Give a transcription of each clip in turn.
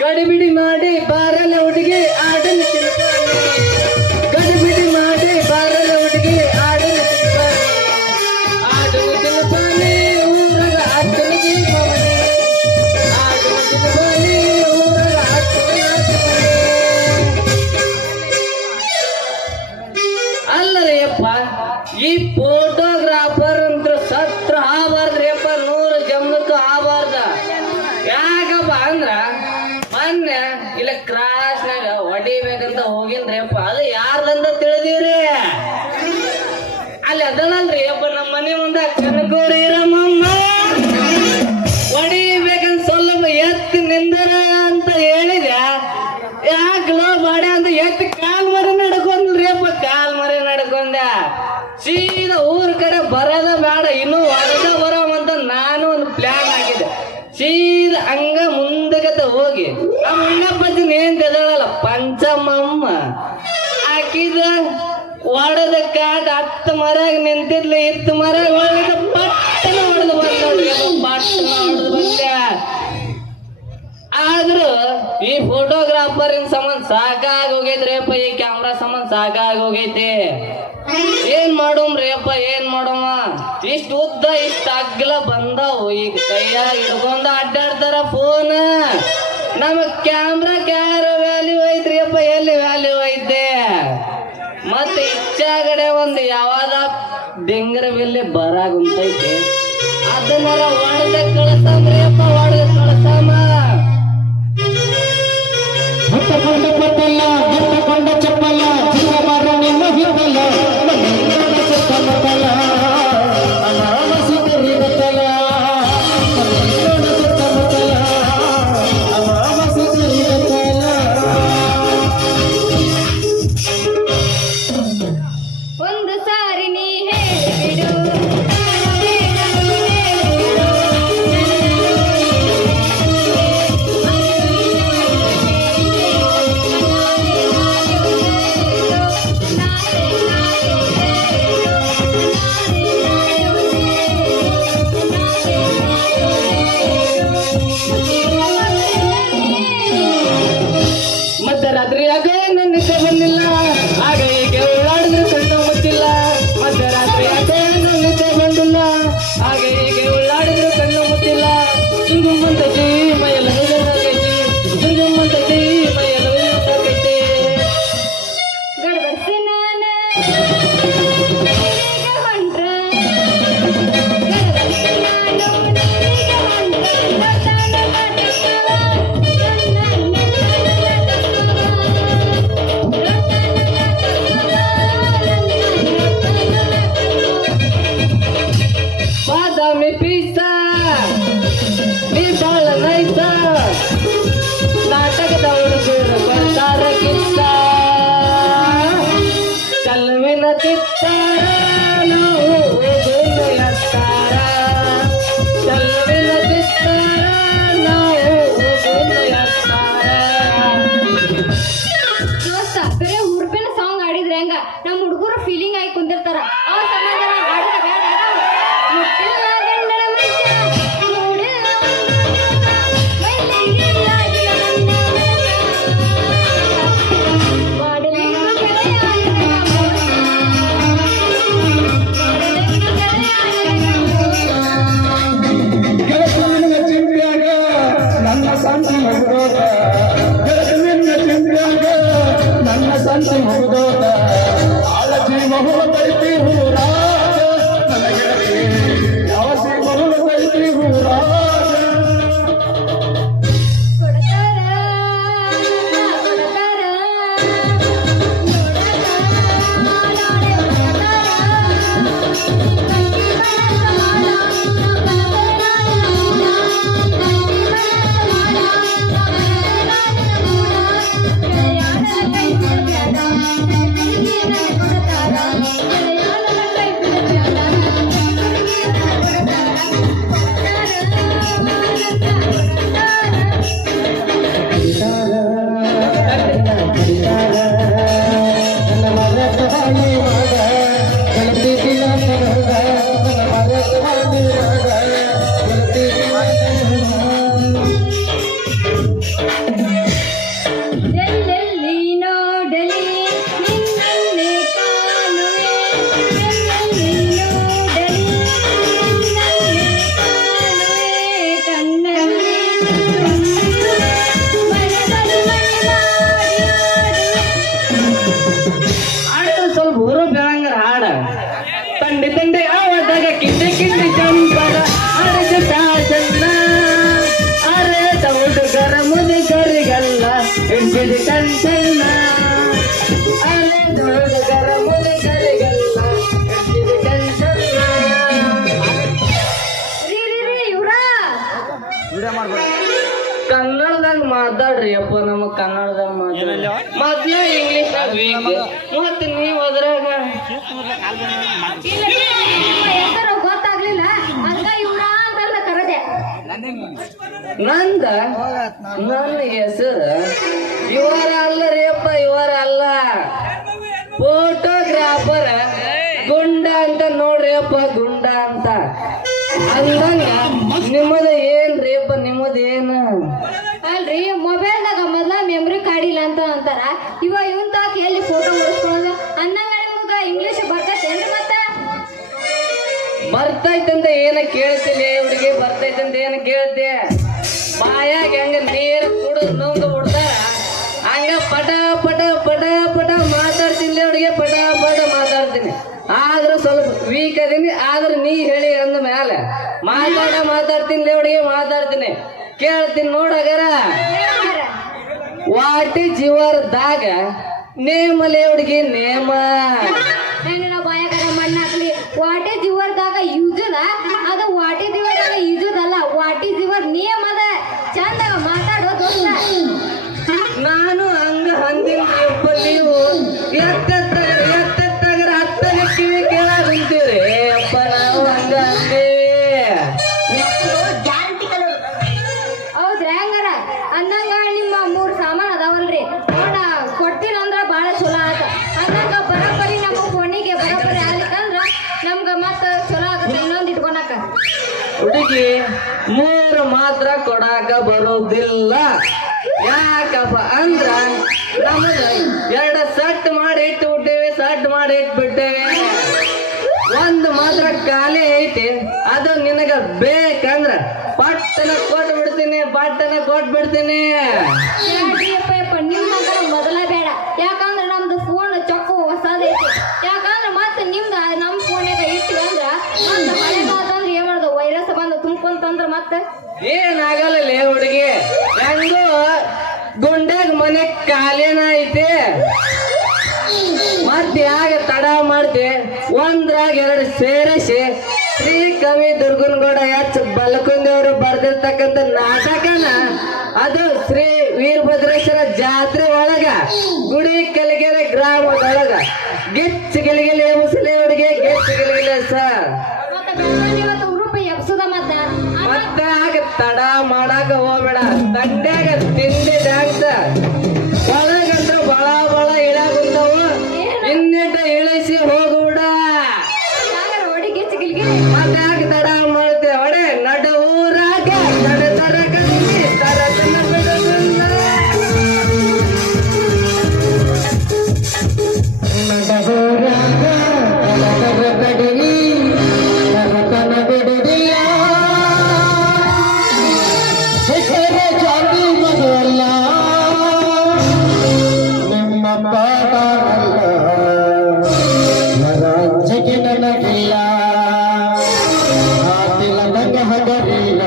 ಗಡಿಬಿಡಿ ಮಾಡಿ ಬಾರಲ ಹುಡುಗಿ ಆಡಲು ಗಡಿಬಿಡಿ ಮಾಡಿ ಬಾರಲ ಹುಡುಗಿ ಆಡಲು ಆಡುವ ತಿಳ್ಪಾನೆ ಊರಗ ಅಚ್ಚನಿಗೆ ಮನೆ ಆಡುವ ತಿಳ್ಪಾನೆ ಊರಗ ಅಲ್ಲರಿಯಪ್ಪ ಈ ಫೋಟೋಗ್ರಾಫರ್ ಅಂತ ಸತ್ರ ಆಗಬಾರ್ದ್ರಿಯಪ್ಪ 100 ಜನ್ಮಕ್ಕೂ ಆಗಬಾರ್ದ ಯಾಕಪ್ಪ ಅಂದ್ರ ಮೊನ್ನೆ ಇಲ್ಲ ಕ್ರಾಸ್ನಾಗ ಹೊಡಿಬೇಕಂತ ಹೋಗಿನ್ರಿಯಪ್ಪ ಅದು ಯಾರ್ದಂತ ತಿಳಿದಿರಿ ಅಲ್ಲಿ ಅದಲ್ಲಲ್ರಿ ಅಪ್ಪ ನಮ್ಮ ಮನೆ ಮುಂದೆ ಕನಕೋರಿ ರಮ್ಮಮ್ಮ ಹೊಡಿಬೇಕಂತ ಸ್ವಲ್ಪ ಎತ್ತಿ ನಿಂದರ ಅಂತ ಹೇಳಿದೆ ಯಾಕಲೋ ಮಾಡ ಅಂತ ಎತ್ತಿ ಕಾಲ್ ಮರಿ ನಡ್ಕೊಂಡ್ರಿ ಅಪ್ಪ ಕಾಲ್ ಮರಿ ನಡ್ಕೊಂಡೆ ಸೀದಾ ಊರ್ ಕಡೆ ಬರೋದ ಬೇಡ ಇನ್ನು ಹೊಡೆದ ಬರೋವಂತ ನಾನು ಒಂದು ಪ್ಲಾನ್ ಹಾಕಿದ್ದೆ ಸೀದಾ ಹಂಗ ಮುಂದಗತ ಹೋಗಿ ಆ ಮುನ್ನಪ್ಪಜ್ಜನ್ ಏನ್ ತೆದಳಲ್ಲ ಪಂಚಮಮ್ಮ ಹಾಕಿದ ಹೊಡೆದ ಕಾಟ 10 ಮರಾಗ ನಿಂತಿದ್ಲು 10 ಮರಾಗ ಹೊಡೆದ ಪಟ್ಟನ ಹೊಡೆದು ಬಂದ ಪಟ್ಟನ ಹೊಡೆದು ಬಂದೆ ಆದ್ರೂ ಈ ಫೋಟೋಗ್ರಾಫರಿನ ಸಂಬಂಧ ಸಾಕಾಗಿ ಹೋಗೈತ್ರಿ ಅಪ್ಪ ಈ ಕ್ಯಾಮ್ರಾ ಸಂಬಂಧ ಸಾಕಾಗಿ ಹೋಗೈತಿ ಏನ್ ಮಾಡೋಮ್ರಿ ಅಪ್ಪ ಏನ್ ಮಾಡೋಮ ಇಷ್ಟ ಉದ್ದ ಇಷ್ಟ ಅಗ್ಲ ಬಂದಾವು ಈಗ ಕೈಯಾಗ ಹಿಡ್ಕೊಂಡ ಅಡ್ಡಾಡ್ತಾರ ಫೋನ್ ನಮಗ್ ಕ್ಯಾಮ್ರಾಕ್ ಯಾರ ವ್ಯಾಲ್ಯೂ ಐತ್ರಿ ಅಪ್ಪ ಎಲ್ಲಿ ವ್ಯಾಲ್ಯೂ ಐತೆ ಮತ್ತೆ ಇಚ್ಚಾಗಡೆ ಒಂದು ಯಾವಾಗ ಡೆಂಗರ ಬೆಲ್ಲಿ ಬರಾಗುಂತೈತಿ ಅದನ್ನೆಲ್ಲ ಹೊಡೆದ ಕಳಸಮ್ರಿ ಅಪ್ಪ ಹೊಡೆದ ಕಳಸಮ ಹೊತ್ತಕೊಂಡ ಪತ್ತಲ್ಲ ಹೊತ್ತಕೊಂಡ ಚಪ್ಪಲ್ಲ ಚಿಕ್ಕಬಾರ ನಿಮ್ಮ ಹಿತ್ತಲ್ಲ ಸುತ್ತಮುತ್ತಲ ಅನಾಮ ಸುತ್ತರಿಗತ್ತಲ ಸುತ್ತಮುತ್ತಲ ಅನಾಮ ಸುತ್ತರಿಗತ್ತಲ ಒಂದು ಸಾರಿ ನೀ ಹೇಳಿಬಿಡು ಮಧ್ಯರಾತ್ರಿ ಯಾಕೆ ನನ್ನ ನಿದ್ದೆ ಬಂದಿಲ್ಲ ಆಗ ಹೀಗೆ ಓಡಾಡಿದ್ರೆ ಕಣ್ಣು ಮುಚ್ಚಿಲ್ಲ ಮಧ್ಯರಾತ್ರಿ ಯಾಕೆ ನನ್ನ ನಿದ್ದೆ ಬಂದಿಲ್ಲ ಆಗ ಹೀಗೆ ಓಡಾಡಿದ್ರೆ ಕಣ್ಣು ಮುಚ್ಚಿಲ್ಲ ಸುಂಗುಮ್ಮಂತೈತಿ ಮೈಯೆಲ್ಲ ಬೇಜಾರಾಗೈತಿ ಸುಂಗುಮ್ಮಂತೈತಿ ಮೈಯೆಲ್ಲ ಬೇಜಾರಾಗೈತಿ ಗಡ್ಬಡ್ಸಿ ನಾನ ಈಗ ಹೊಂಟ್ರ ಗಡ್ಬಡ್ಸಿ ನಾನು ಈಗ ಹೊಂಟ್ರ ಬಾದಾಮಿ ಪೀಸ ನೀ ಬಾಳ ನೈಸ ನಾಟಕದ ಹುಡುಗರು ಬರ್ತಾರ ಕಿತ್ತ ಕಲ್ವಿನ ಚಿತ್ತಾರ ನಾವು ಓದೋನು ಎತ್ತಾರ ಕಲ್ವಿನ ಚಿತ್ತಾರ ನಾವು ಓದೋನು ಎತ್ತಾರ ದೋಸ್ತ ಬೇರೆ ಹುರ್ಪಿನ ಸಾಂಗ್ ಆಡಿದ್ರೆ ಹೆಂಗ ನಮ್ಮ ಹುಡುಗರು ಫೀಲಿಂಗ್ ಆಗಿ ಕುಂದಿರ್ತಾರ ಅವ್ರ ಸಂಬಂಧ ಆಡಿದ್ರೆ ಬೇಡ ಮುಟ್ಟಿಲ್ಲ ಗಂಡನ ಮನುಷ್ಯ ನೋಡಿಲ್ಲ ಮೈಲಿಗೆಲ್ಲ ಆಗಿಲ್ಲ ನನ್ನ ಮಾಡಲಿಂಗ ಗೆಳೆಯಾಗಿರ ಮಾಡಲಿಂಗ ಗೆಳತಿನ ಚಿಂತ್ಯಾಗ ನನ್ನ ಸಂತಿ ಮುಗಿದೋದ ಗೆಳತಿನ ಚಿಂತ್ಯಾಗ ನನ್ನ ಸಂತಿ ಮುಗಿದೋದ ಆಳಜಿ ಮಹುಳತೈತಿ ಊರಾಗ ನನ್ನ ಗೆಳತಿ ಯಾವಸಿ ಮಹುಳತೈತಿ ಊರಾಗ ಕೊಡ್ತಾರ ಕೊಡ್ತಾರ ಮಿಂಚಿದ ಕಂಚನ್ನ ಅಲೆದೊಳಗರ ಮುದುಕರಿಗೆಲ್ಲ ಮಿಂಚಿದ ಕಂಚನ್ನ. ಕನ್ನಡದಾಗ ಮಾತಾಡ್ರಿ ಅಪ್ಪ, ನಮ್ಮ ಕನ್ನಡದಾಗ ಮಾತಾಡ್ರಿ. ಮೊದ್ಲ ಇಂಗ್ಲಿಷ್ ಮತ್ತೆ ನೀವ್ ಅದ್ರಾಗ ಹೆಸರು ಗೊತ್ತಾಗ್ಲಿಲ್ಲ ಹಂಗ ಇವ್ರ ಅಂತ ಕರದೆ. ನನ್ನ ಹೆಸರು ಇವರ ಅಲ್ಲ ರೀ ಅಪ್ಪ, ಇವರ ಅಲ್ಲ, ಫೋಟೋಗ್ರಾಫರ್ ಗುಂಡ ಅಂತ ನೋಡ್ರಿ ಅಪ್ಪ, ಗುಂಡ ಅಂತ. ಅಂದಂಗ ನಿಮ್ಮದ ಏನ್ರಿ ಅಪ್ಪ, ನಿಮ್ಮದ ಏನು? ಅಲ್ರಿ ಮೊಬೈಲ್ದಾಗ ಮೊದ್ಲ ಮೆಮ್ರಿ ಕಾರ್ಡ್ ಇಲ್ಲ ಅಂತ ಅಂತಾರ, ಇವನ್ ತಾಕ ಎಲ್ಲಿ ಫೋಟೋ ಉಳಿಸ್ಕೊಳ್ಳೋದು ಅನ್ನಂಗ ನಿಮ್ಗ ಇಂಗ್ಲಿಷ್ ಬರ್ತೈತೇನ್ರಿ? ಮತ್ತೆ ಬರ್ತೈತಂತ ಏನ ಕೇಳ್ತಿಲ್ಲ ಹುಡುಗಿ, ಬರ್ತೈತಂತ ಏನ ಕೇಳ್ತಿ? ಬಾಯಾಗ ಹೆಂಗ ನೀರು ಕುಡಿದು ನುಂಗ ಬಿಡ್ತಾರ ಹಂಗ ಪಟ ಪಟ ಪಟ ಪಟ ಮಾತಾಡ್ತೀನಿ ಹುಡುಗಿ, ಪಟ ಪಟ ಮಾತಾಡ್ತೀನಿ. ಆದ್ರೂ ಸ್ವಲ್ಪ ವೀಕ್ ಅದೀನಿ, ಆದ್ರೆ ನೀ ಹೇಳಿ ಅಂದ ಮ್ಯಾಲ ಮಾತಾಡ್ತೀನಿ ಹುಡುಗಿ, ಮಾತಾಡ್ತೀನಿ, ಕೇಳ್ತೀನಿ ನೋಡಗರ. ವಾಟ್ ಈಸ್ ಯುವರ್ ದಾಗ ನೇಮ ಲೇ ಹುಡುಗಿ, ನೇಮ. ಹೆಂಗಿನ ಬಾಯಾಗ ಮಣ್ಣ ಹಾಕ್ಲಿ. ವಾಟ್ ಈಸ್ ಯುವರ್ದಾಗ ಯೂಜದ ಅದು ವಾಟ್ ಈಸ್ ಯುವರ್ದಾಗ ಯೂಜದಲ್ಲ, ವಾಟ್ ಈಸ್ ಯುವರ್ ನೇಮ್ ಅದ. ಚಂದಾಗ ಮಾತಾಡೋದು. ನಾನು ಹಂಗ ಅಂದಿನ ನೀವು ಎತ್ತಗರ ಹತ್ತನ ಕಿವಿ ಕೇಳಾಕಂತೀವ್ರಿ ಅಪ್ಪ, ನಾವು ಹಂಗ ಅಂತೀವಿ. ಹೌದ್ರಿ ಹಂಗಾರ ಅಂದಂಗ ನಿಮ್ಮ 3 ಸಾಮಾನ್ ಅದಾವಲ್ರಿ, ನೋಡ ಕೊಡ್ತೀರ ಅಂದ್ರ ಬಾಳ ಚಲೋ ಆತ. ಅಂದಂಗ ಬರೋಬ್ಬರಿ ನಮ್ಮ ಫೋನಿಗೆ ಬರೋಬ್ಬರಿ ಆಗ್ಲಿಕ್ಕಂದ್ರ ನಮ್ಗ ಮತ್ತ ಚಲೋ ಆಗತ್ತ ಇನ್ನೊಂದ್ ಇಟ್ಕೊಳಕ. ಹುಡುಗಿ 3 ಮಾತ್ರ ಕೊಡಾಕ ಬರೋದಿಲ್ಲ. ಯಾಕಪ್ಪ ಅಂದ್ರ ನಮಗ 2 ಸಟ್ ಮಾಡಿ ಇಟ್ಬಿಟ್ಟೇವಿ, ಸಟ್ ಮಾಡಿ ಇಟ್ಬಿಟ್ಟೇವಿ. ಒಂದ್ ಮಾತ್ರ ಖಾಲಿ ಐತಿ, ಅದು ನಿನಗ ಬೇಕಂದ್ರ ಪಟ್ಟನ ಕೊಟ್ಬಿಡ್ತೀನಿ, ಪಟ್ಟನ ಕೊಟ್ಬಿಡ್ತೀನಿ. ಯಪ್ಪ ನಿಮ್ಮ ಮೊದಲ ಬೇಡ, ಯಾಕಂದ್ರ ನಮ್ದು ಫೋನ್ ಚೊಕ್ಕು ಹೊಸದೈತಿ. ಯಾಕಂದ್ರ ಮತ್ತೆ ನಿಮ್ದ ನಮ್ ಫೋನ್ಯಾಗ ಇಟ್ಟಿವಿ ಅಂದ್ರ ಮತ್ತೆ ಹಳೆದಾದಂದ್ರ ಏನ್ ಮಾಡ್ದ ವೈರಸ್ ಬಂದು ತುಂಬ್ಕೊಂತಂದ್ರ ಮತ್ತೆ ಏನಾಗಲ್ಲ ಹುಡುಗಿ, ಹೆಂಗೋ ಗುಂಡ್ಯಾಗ ಮನೆ ಖಾಲಿನ ಐತಿ, ಮತ್ತೆ ಯಾಗ ತಡ ಮಾಡ್ತಿ. ಒಂದ್ರಾಗ 2 ಸೇರಿಸಿ ಶ್ರೀ ಕವಿ ದುರ್ಗನಗೌಡ ಎಚ್ ಬಲಕುಂದಿಯವರು ಬರ್ದಿರ್ತಕ್ಕಂಥ ನಾಟಕನ ಅದು ಶ್ರೀ ವೀರಭದ್ರೇಶ್ವರ ಜಾತ್ರೆ ಒಳಗ ಗುಡಿ ಕಲಿಗೆರೆ ಗ್ರಾಮದೊಳಗ ಗಿಚ್ಚ ಗಿಲಿಗಿಲಿ ಮುಸಲಿ ಹುಡುಗಿ, ಗಿಚ್ಚ ಗಿಲಿಗಿಲಿ ಸರ್. ಇವತ್ತು ರೂಪಾಯಿ ಎಬ್ಸುದ ಮತ್ತೆ ಆಗ ತಡ ಮಾಡಾಕ ಹೋಗ್ಬೇಡ, ತಂಡ್ಯಾಗ ತಿಂಡಿ ಡ್ಯಾನ್ಸ್ ಒಳಗಂತ್ರ ಬಳ ಬಳ ಇಳಾಗುಂತಾವು, ಇನ್ನಿಟ್ಟ ಇಳಿಸಿ ಹೋಗ್ಬಿಡ. ಹೊಡಿ ಗಿಚ್ಚ ಗಿಲ್ಗಿ. ಮತ್ತೆ ಆಗ ತಡ ಮಾಡ್ತೇವೆ ಹೊಡೆ ನಡು ಊರಾಗ ತಡ ತರಕ ತರಕನ ಬಿಡೋದಿಲ್ಲ. ನಡೂರಾಗ ತರಕನ ಬಿಡಲಿ, ತರಕನ ಬಿಡುದಿಲ್ಲ. ಹೆಸರೇ ಜಾತಿ ಮಗಲ್ಲ, ನಿಮ್ಮ ಪಾದ ರಾಜ್ಯಕ್ಕೆ ನನಗಿಲ್ಲ, ಆತಿಲದಂಗ ಹಗರಿಲ್ಲ,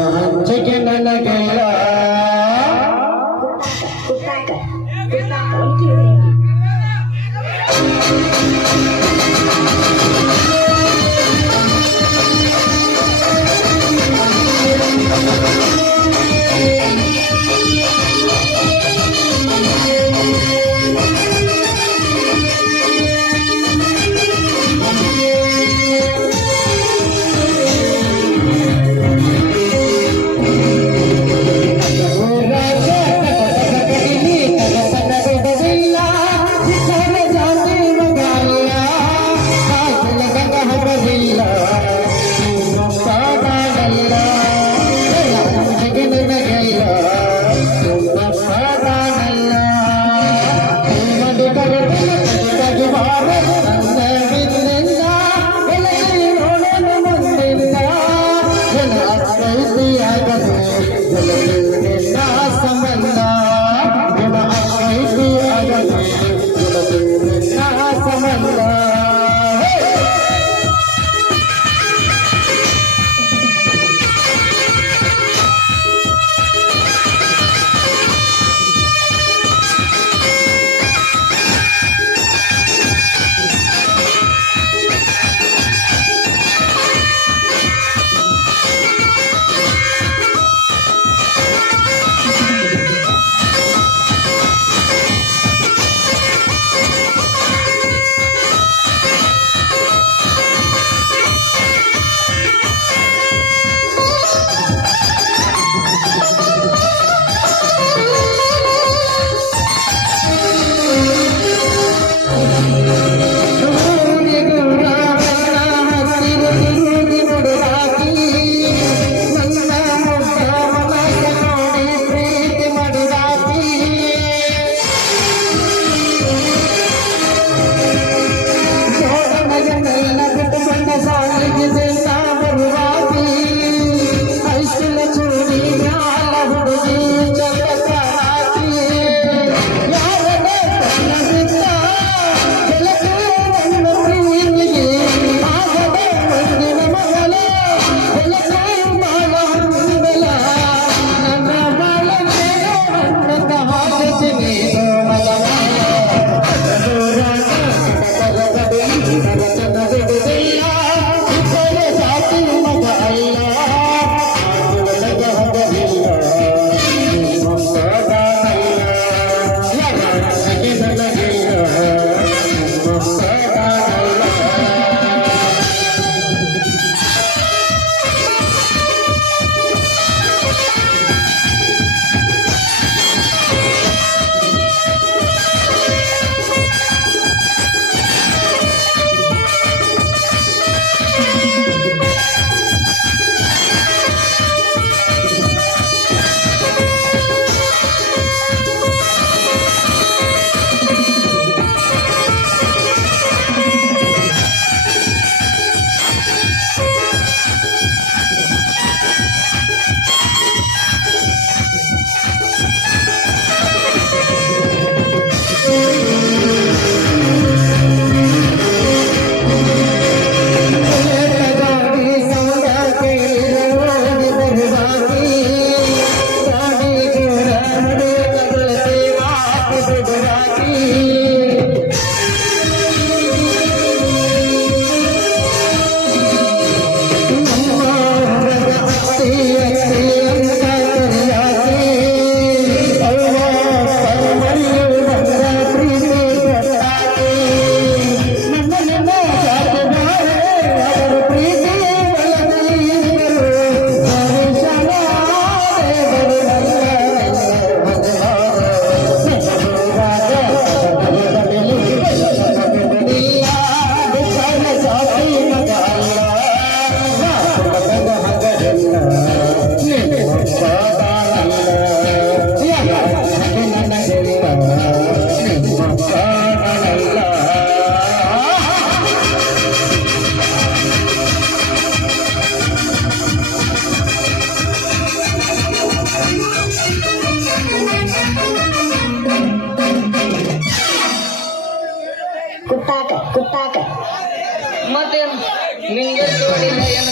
ರಾಜ್ಯಕ್ಕೆ ನನಗಿಲ್ಲ. ಕುಟ್ಟಾಕ ಮತ್ತೇನ್ ನಿಂಗೆ ಜೋಡಿಲ್ಲ ಏನು